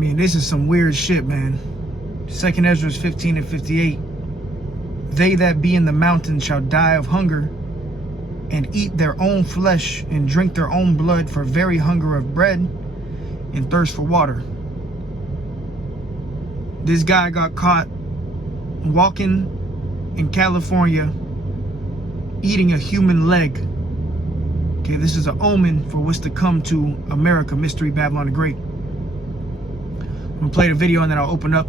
mean, this is some weird shit, man. 2 Ezra 15 and 58. They that be in the mountains shall die of hunger, and eat their own flesh, and drink their own blood, for very hunger of bread and thirst for water. This guy got caught walking in California eating a human leg. Okay, this is an omen for what's to come to America, Mystery Babylon the Great. I'm gonna play the video and then I'll open up.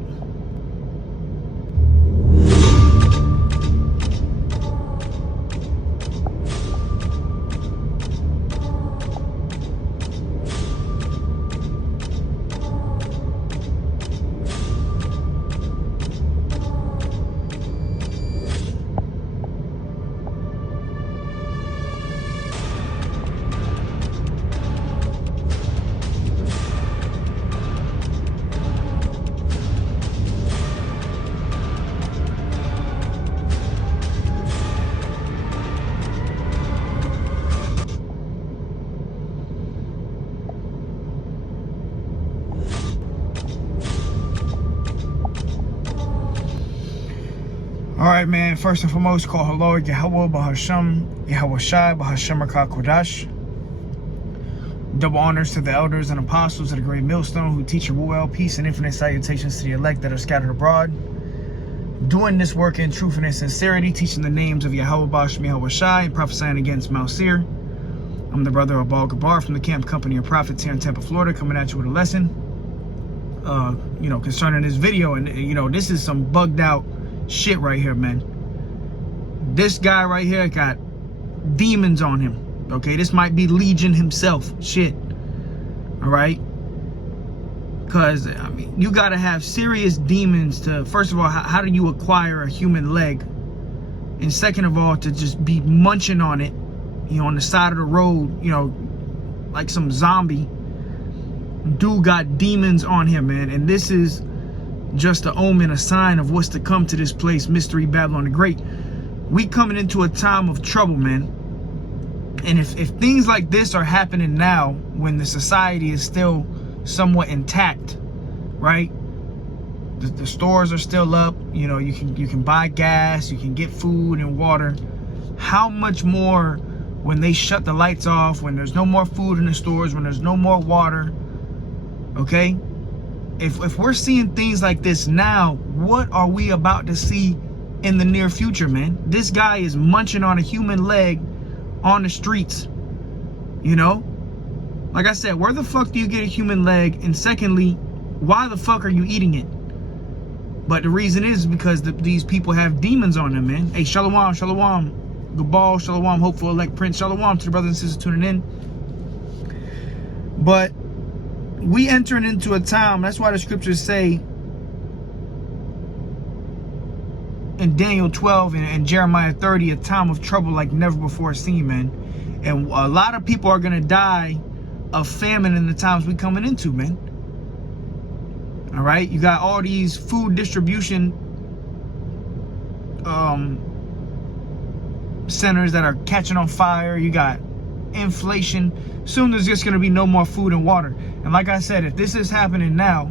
Alright, man, first and foremost, call hello, Yahweh, Bahasham, Yahweh Shai, Bahasham Rakah Kodash. Double honors to the elders and apostles of the great millstone who teach you well, peace and infinite salutations to the elect that are scattered abroad. Doing this work in truth and in sincerity, teaching the names of Yahweh, Bahasham, Yahweh Shai, and prophesying against Mount Seir. I'm the brother of Baal Gabar from the Camp Company of Prophets here in Tampa, Florida, coming at you with a lesson, concerning this video. And, this is some bugged out shit right here, man. This guy right here got demons on him. Okay, this might be Legion himself. Shit. All right, because I mean, you gotta have serious demons to, first of all, how do you acquire a human leg, and second of all, to just be munching on it, on the side of the road, like some zombie. Dude got demons on him, man, and this is just an omen, a sign of what's to come to this place, Mystery Babylon the Great. We coming into a time of trouble, man. And if things like this are happening now, when the society is still somewhat intact, right? The stores are still up. You can buy gas, you can get food and water. How much more when they shut the lights off, when there's no more food in the stores, when there's no more water? Okay. If we're seeing things like this now, what are we about to see in the near future, man? This guy is munching on a human leg on the streets. Like I said, where the fuck do you get a human leg? And secondly, why the fuck are you eating it? But the reason is because these people have demons on them, man. Hey, shalom, shalom, Gabal, shalom, hopeful elect prince, shalom to the brothers and sisters tuning in. But we entering into a time, that's why the scriptures say in Daniel 12 and Jeremiah 30, a time of trouble like never before seen, man. And a lot of people are going to die of famine in the times we coming into, man. All right, you got all these food distribution centers that are catching on fire. You got inflation. Soon there's just going to be no more food and water. And like I said, if this is happening now,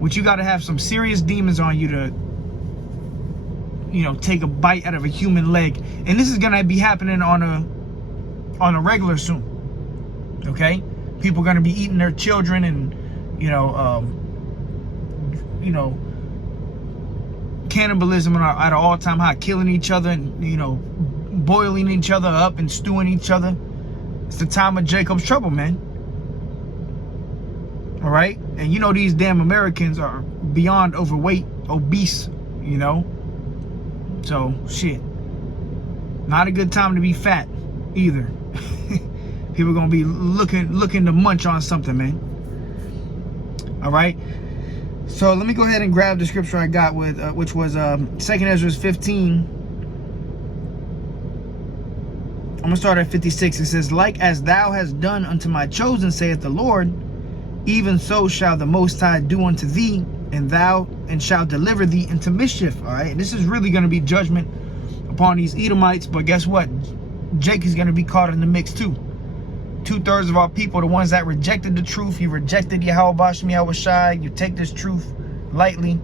which you got to have some serious demons on you to, take a bite out of a human leg. And this is going to be happening on a regular soon. Okay? People are going to be eating their children and, cannibalism at an all-time high, killing each other and, boiling each other up and stewing each other. It's the time of Jacob's trouble, man. All right? And these damn Americans are beyond overweight, obese, So, shit. Not a good time to be fat either. People are going to be looking to munch on something, man. All right? So, let me go ahead and grab the scripture I got with, which was 2 Ezra 15. I'm going to start at 56. It says, like as thou hast done unto my chosen, saith the Lord, even so shall the Most High do unto thee, and shall deliver thee into mischief. All right. And this is really going to be judgment upon these Edomites. But guess what? Jake is going to be caught in the mix too. 2/3 of our people, the ones that rejected the truth, you rejected Yahweh Bashmi Yahushai, you take this truth lightly,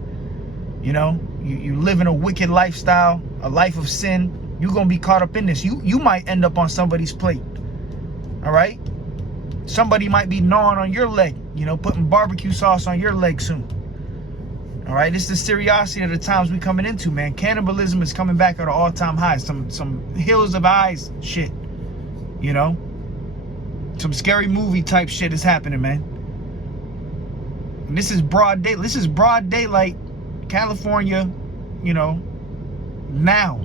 you know, you live in a wicked lifestyle, a life of sin, you're going to be caught up in this. You might end up on somebody's plate, all right? Somebody might be gnawing on your leg, you know, putting barbecue sauce on your leg soon. All right, this is the seriousity of the times we coming into, man. Cannibalism is coming back at an all-time high. Some hills of eyes shit, you know. Some scary movie type shit is happening, man. And this is broad day. This is broad daylight, California, you know, now,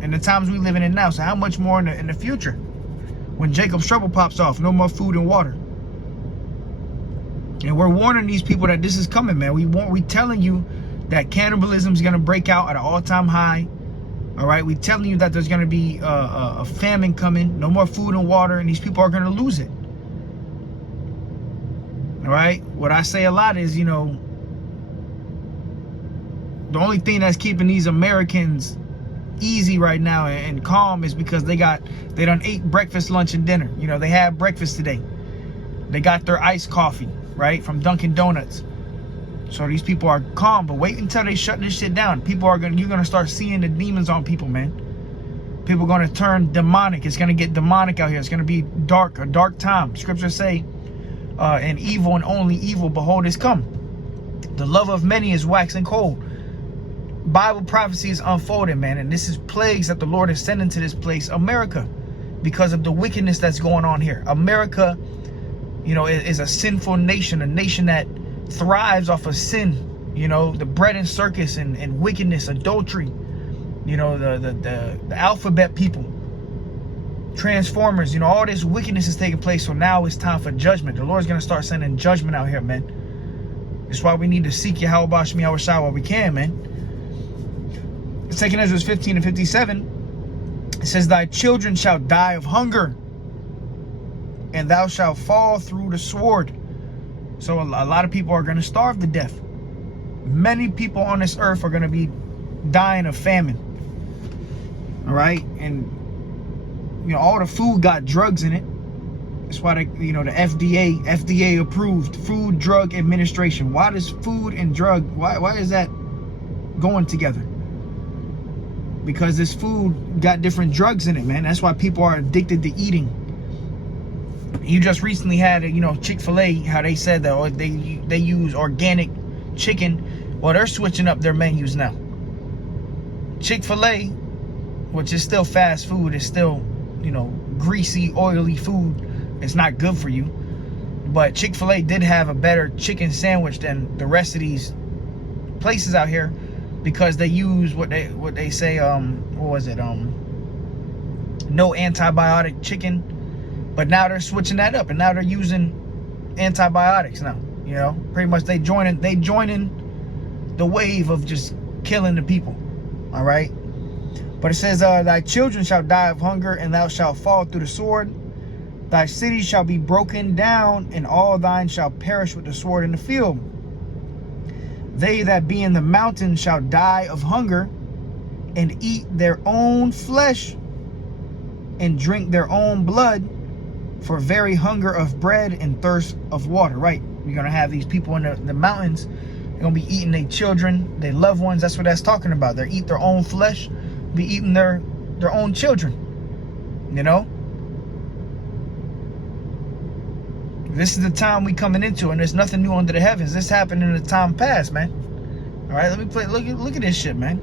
and the times we living in now. So how much more in the future, when Jacob's trouble pops off, no more food and water. And we're warning these people that this is coming, man. We telling you that cannibalism is gonna break out at an all-time high. All right, we telling you that there's gonna be a famine coming, no more food and water, and these people are gonna lose it. All right, what I say a lot is, you know, the only thing that's keeping these Americans easy right now and calm is because they done ate breakfast, lunch, and dinner. You know, they had breakfast today. They got their iced coffee, right, from Dunkin' Donuts. So these people are calm, but wait until they shut this shit down. You're gonna start seeing the demons on people, man. People are gonna turn demonic. It's gonna get demonic out here. It's gonna be dark, a dark time. Scriptures say, and evil and only evil, behold, is come. The love of many is waxing cold. Bible prophecy is unfolding, man, and this is plagues that the Lord is sending to this place, America, because of the wickedness that's going on here. America, you know, is a sinful nation, a nation that thrives off of sin, you know, the bread and circus and wickedness, adultery, you know, the alphabet people, transformers, you know, all this wickedness is taking place. So now it's time for judgment. The Lord's going to start sending judgment out here, man. That's why we need to seek Yahweh Bashmi Yahushai while we can, man. It's taking Ezra 15 and 57. It says, thy children shall die of hunger, and thou shalt fall through the sword. So a lot of people are going to starve to death. Many people on this earth are going to be dying of famine. All right, and you know, all the food got drugs in it. That's why the FDA approved Food Drug Administration. Why does food and drug? Why is that going together? Because this food got different drugs in it, man. That's why people are addicted to eating. You just recently had, you know, Chick-fil-A, how they said that they use organic chicken. Well, they're switching up their menus now. Chick-fil-A, which is still fast food, is still, you know, greasy, oily food. It's not good for you. But Chick-fil-A did have a better chicken sandwich than the rest of these places out here, because they use what they say, what was it? No antibiotic chicken. But now they're switching that up, and now they're using antibiotics now. You know, pretty much they joining the wave of just killing the people. All right. But it says, thy children shall die of hunger, and thou shalt fall through the sword. Thy cities shall be broken down, and all thine shall perish with the sword in the field. They that be in the mountains shall die of hunger, and eat their own flesh, and drink their own blood, for very hunger of bread and thirst of water. Right, you're gonna have these people in the mountains. They're gonna be eating their children, their loved ones. That's what that's talking about. They eat their own flesh, be eating their own children. You know, this is the time we coming into, and there's nothing new under the heavens. This happened in the time past, man. All right, let me play. Look at this shit, man.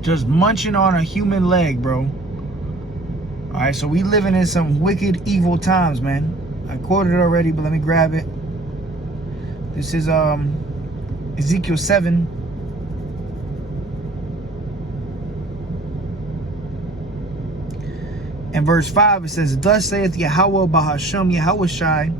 Just munching on a human leg, bro. All right, so we living in some wicked, evil times, man. I quoted it already, but let me grab it. This is Ezekiel 7. And verse 5, it says, thus saith Yahweh Bahashem Yahushai,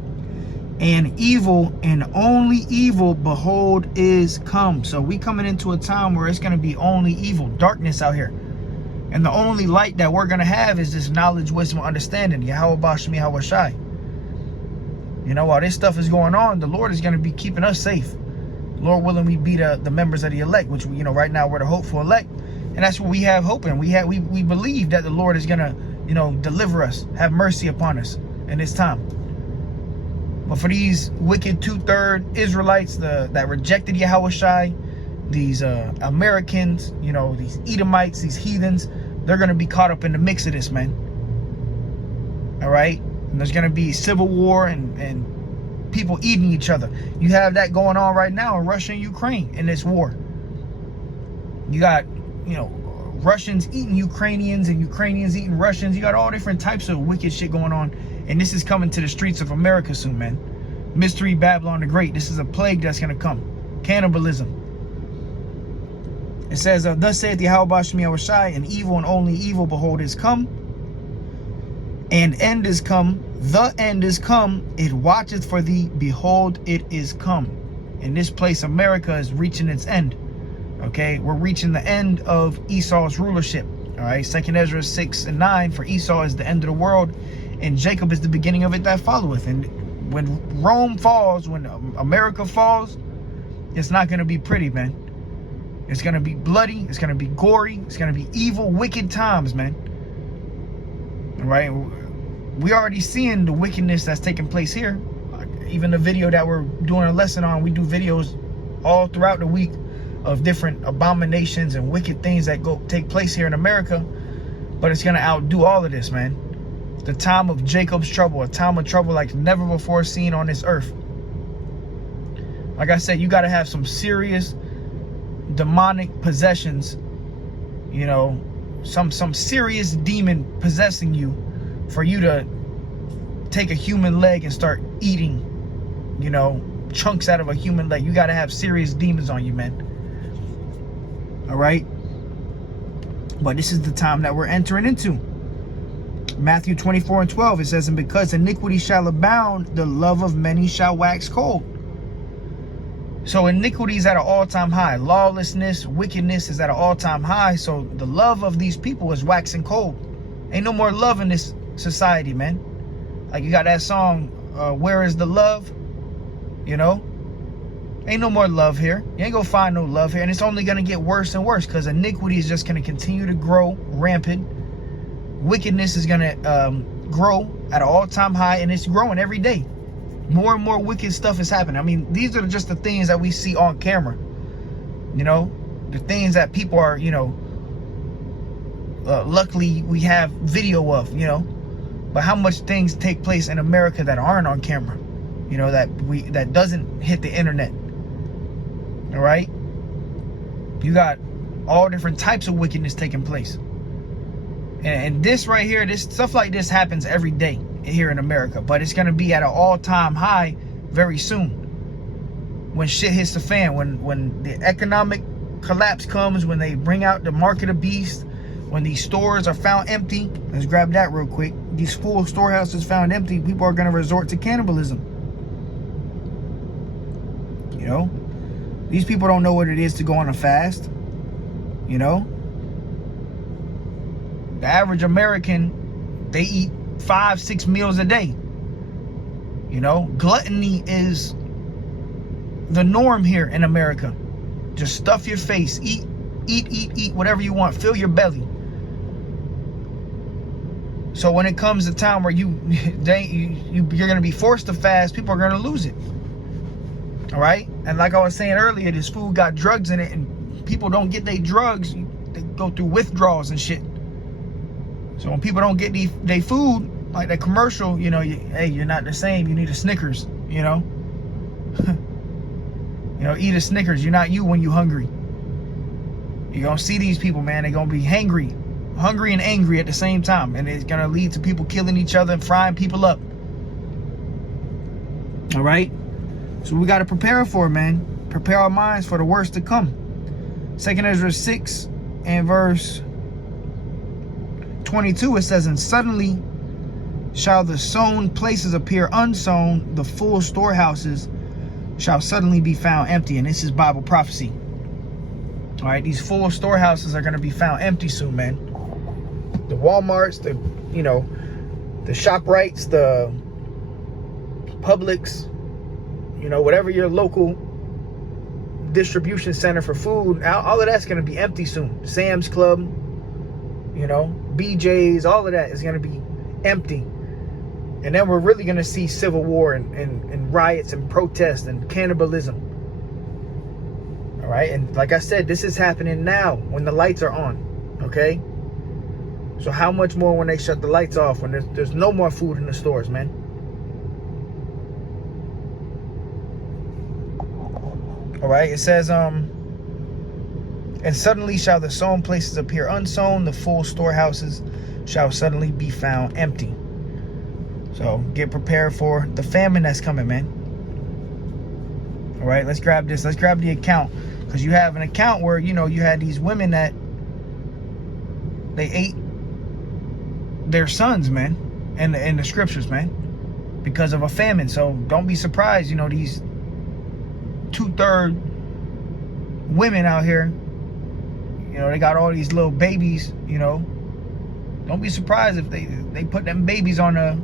and evil and only evil, behold, is come. So we coming into a time where it's going to be only evil, darkness out here. And the only light that we're going to have is this knowledge, wisdom, understanding. Yahweh Bashmi Yahushai. You know, while this stuff is going on, the Lord is going to be keeping us safe. Lord willing, we be the members of the elect, which, you know, right now we're the hopeful elect. And that's what we have hope in. We believe that the Lord is going to, you know, deliver us, have mercy upon us in this time. But for these wicked 2/3 Israelites that rejected Yahushai, these Americans, you know, these Edomites, these heathens, they're going to be caught up in the mix of this, man. All right? And there's going to be civil war and people eating each other. You have that going on right now in Russia and Ukraine in this war. You got, you know, Russians eating Ukrainians and Ukrainians eating Russians. You got all different types of wicked shit going on. And this is coming to the streets of America soon, man. Mystery Babylon the Great. This is a plague that's going to come. Cannibalism. It says, thus saith Yahweh Shem Yahushai, an evil and only evil, behold, is come. And end is come. The end is come. It watcheth for thee. Behold, it is come. In this place, America is reaching its end. Okay, we're reaching the end of Esau's rulership. All right, 2nd Ezra 6 and 9. For Esau is the end of the world, and Jacob is the beginning of it that followeth. And when Rome falls, when America falls, it's not going to be pretty, man. It's going to be bloody. It's going to be gory. It's going to be evil, wicked times, man. All right, we already seeing the wickedness that's taking place here. Even the video that we're doing a lesson on, we do videos all throughout the week of different abominations and wicked things that take place here in America. But it's going to outdo all of this, man. The time of Jacob's trouble, a time of trouble like never before seen on this earth. Like I said, you got to have some serious demonic possessions, you know, some serious demon possessing you for you to take a human leg and start eating, you know, chunks out of a human leg. You got to have serious demons on you, man. All right. But this is the time that we're entering into. Matthew 24 and 12, it says, and because iniquity shall abound, the love of many shall wax cold. So iniquity is at an all-time high. Lawlessness, wickedness is at an all-time high. So the love of these people is waxing cold. Ain't no more love in this society, man. Like you got that song, Where is the Love? You know? Ain't no more love here. You ain't gonna find no love here. And it's only gonna get worse and worse because iniquity is just gonna continue to grow rampant. Wickedness is gonna grow at an all-time high, and it's growing every day. More and more wicked stuff is happening. I mean, these are just the things that we see on camera. You know, the things that people are, you know, luckily we have video of, you know. But how much things take place in America that aren't on camera? You know, that doesn't hit the internet. All right? You got all different types of wickedness taking place. And this right here, this stuff like this happens every day here in America, but it's going to be at an all-time high very soon when shit hits the fan, when the economic collapse comes, when they bring out the mark of the beast, when these stores are found empty. Let's grab that real quick. These full storehouses found empty, people are going to resort to cannibalism. You know, these people don't know what it is to go on a fast. You know, the average American, they eat 5-6 meals a day. You know, gluttony is the norm here in America. Just stuff your face, eat, whatever you want, fill your belly. So when it comes to time where you're going to be forced to fast, people are going to lose it. All right? And like I was saying earlier, this food got drugs in it, and people don't get their drugs. They go through withdrawals and shit. So when people don't get their food, like that commercial, you know, hey, you're not the same. You need a Snickers, you know. You know, eat a Snickers. You're not you when you're hungry. You're going to see these people, man. They're going to be hungry and angry at the same time. And it's going to lead to people killing each other and frying people up. All right? So we got to prepare for it, man. Prepare our minds for the worst to come. 2nd Ezra 6 and verse 22, it says, and suddenly shall the sown places appear unsown, the full storehouses shall suddenly be found empty. And this is Bible prophecy. All right, these full storehouses are going to be found empty soon, man. The Walmarts, the, you know, the ShopRites, the Publix, you know, whatever your local distribution center for food, all of that's going to be empty soon. Sam's Club, you know, BJ's, all of that is going to be empty. And then we're really going to see civil war and riots and protests and cannibalism. All right. And like I said, this is happening now when the lights are on. Okay. So how much more when they shut the lights off, when there's no more food in the stores, man? All right. It says, and suddenly shall the sown places appear unsown. The full storehouses shall suddenly be found empty. So get prepared for the famine that's coming, man. All right, let's grab this. Let's grab the account, because you have an account where, you know, you had these women that they ate their sons, man, in the scriptures, man, because of a famine. So don't be surprised, you know, these 2/3 women out here, you know, they got all these little babies, you know. Don't be surprised if they put them babies on a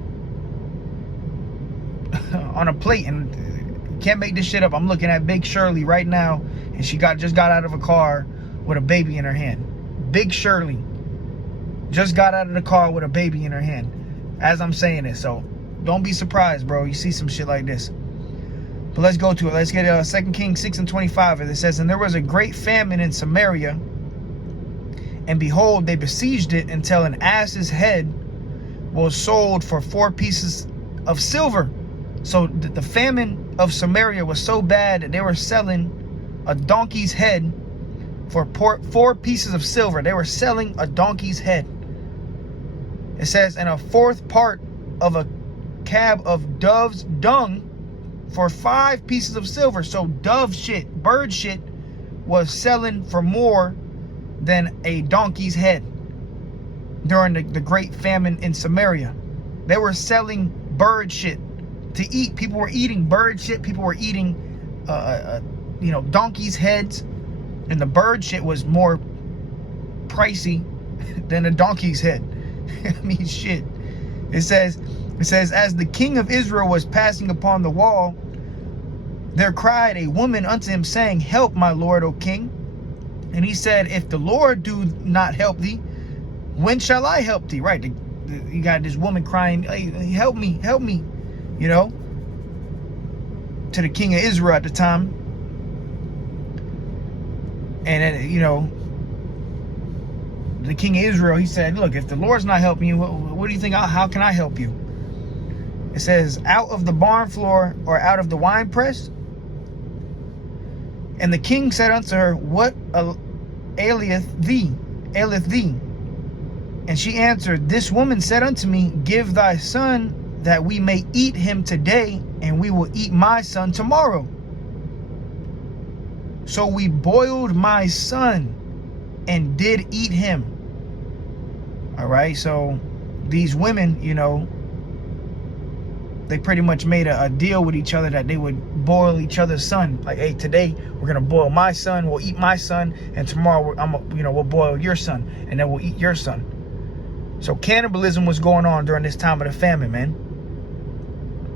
plate. And you can't make this shit up. I'm looking at Big Shirley right now, and she just got out of a car with a baby in her hand. Big Shirley just got out of the car with a baby in her hand as I'm saying this. So don't be surprised, bro, you see some shit like this. But let's go to it. Let's get 2 Kings 6:25. It says, and there was a great famine in Samaria, and behold, they besieged it until an ass's head was sold for 4 pieces of silver. So the famine of Samaria was so bad that they were selling a donkey's head for 4 pieces of silver. They were selling a donkey's head. It says, and a 4th part of a cab of dove's dung for 5 pieces of silver. So dove shit, bird shit, was selling for more than a donkey's head during the great famine in Samaria. They were selling bird shit to eat. People were eating bird shit. People were eating, you know, donkeys' heads, and the bird shit was more pricey than a donkey's head. I mean, shit. It says, as the king of Israel was passing upon the wall, there cried a woman unto him, saying, help, my lord, O king. And he said, if the Lord do not help thee, when shall I help thee? Right. You got this woman crying, hey, help me, you know, to the king of Israel at the time. And then, you know, the king of Israel, he said, look, if the Lord's not helping you, what do you think? How can I help you? It says, out of the barn floor or out of the wine press? And the king said unto her, what aileth thee? And she answered, this woman said unto me, give thy son that we may eat him today, and we will eat my son tomorrow. So we boiled my son and did eat him. All right, so these women, you know, they pretty much made a deal with each other that they would boil each other's son. Like, hey, today we're gonna boil my son, we'll eat my son, and tomorrow we'll boil your son, and then we'll eat your son. So cannibalism was going on during this time of the famine, man.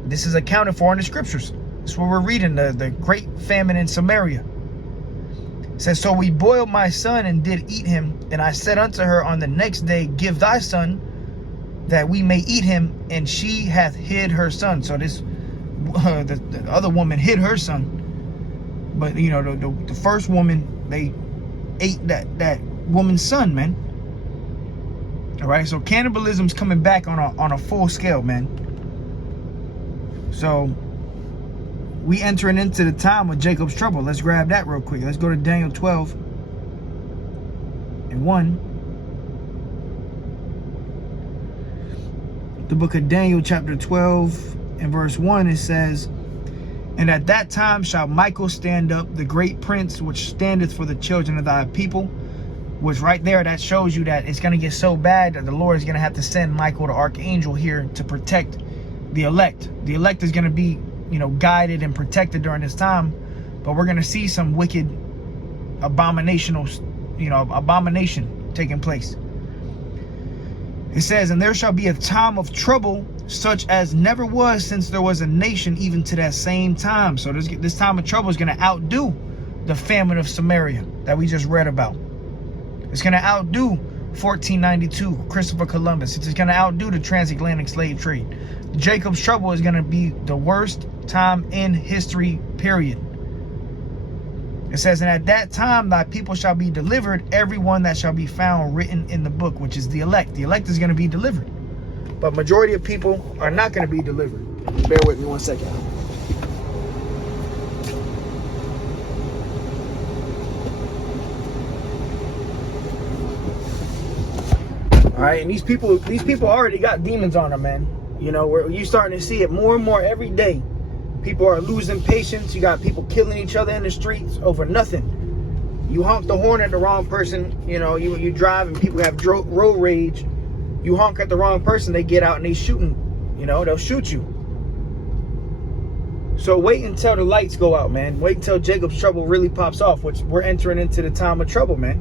This is accounted for in the scriptures. This is what we're reading, the great famine in Samaria. It says, so we boiled my son and did eat him. And I said unto her on the next day, give thy son that we may eat him. And she hath hid her son. So this, the other woman hid her son. But, you know, the first woman, they ate that woman's son, man. All right, so cannibalism's coming back on a full scale, man. So we entering into the time of Jacob's trouble. Let's grab that real quick. Let's go to Daniel 12:1. The book of Daniel chapter 12 and verse 1, it says, and at that time shall Michael stand up, the great prince, which standeth for the children of thy people. Which right there, that shows you that it's going to get so bad that the Lord is going to have to send Michael, the archangel, here to protect the elect. The elect is going to be, you know, guided and protected during this time. But we're going to see some wicked, abomination taking place. It says, and there shall be a time of trouble such as never was since there was a nation even to that same time. So this time of trouble is going to outdo the famine of Samaria that we just read about. It's going to outdo 1492, Christopher Columbus. It's going to outdo the transatlantic slave trade. Jacob's trouble is going to be the worst time in history, period. It says, and at that time thy people shall be delivered, everyone that shall be found written in the book, which is the elect. The elect is going to be delivered. But majority of people are not going to be delivered. Bear with me 1 second. All right, and these people already got demons on them, man. You know, you starting to see it more and more every day. People are losing patience. You got people killing each other in the streets over nothing. You honk the horn at the wrong person. You know, you drive and people have road rage. You honk at the wrong person, they get out and they shooting. You know, they'll shoot you. So wait until the lights go out, man. Wait until Jacob's trouble really pops off, which we're entering into the time of trouble, man.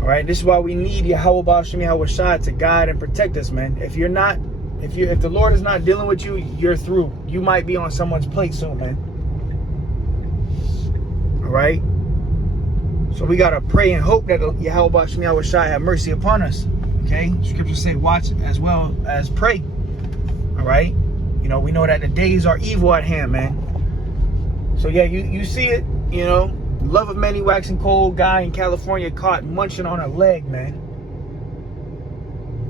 All right, this is why we need Yahweh Shem Yahweh Shai to guide and protect us, man. If the Lord is not dealing with you, you're through. You might be on someone's plate soon, man. All right. So we gotta pray and hope that Yahweh Shem Yahweh Shai have mercy upon us. Okay. Scriptures say, watch as well as pray. All right. You know, we know that the days are evil at hand, man. So yeah, you see it. You know, love of many waxing cold. Guy in California caught munching on a leg, man.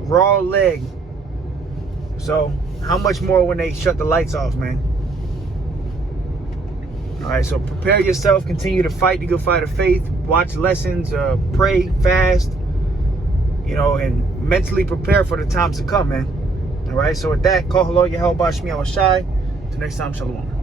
Raw leg. So how much more when they shut the lights off, man? All right, so prepare yourself. Continue to fight the good fight of faith. Watch lessons. Pray, fast. You know, and mentally prepare for the times to come, man. All right, so with that, call hello, Yahweh Shem Yahweh Shai. Till next time, shalom.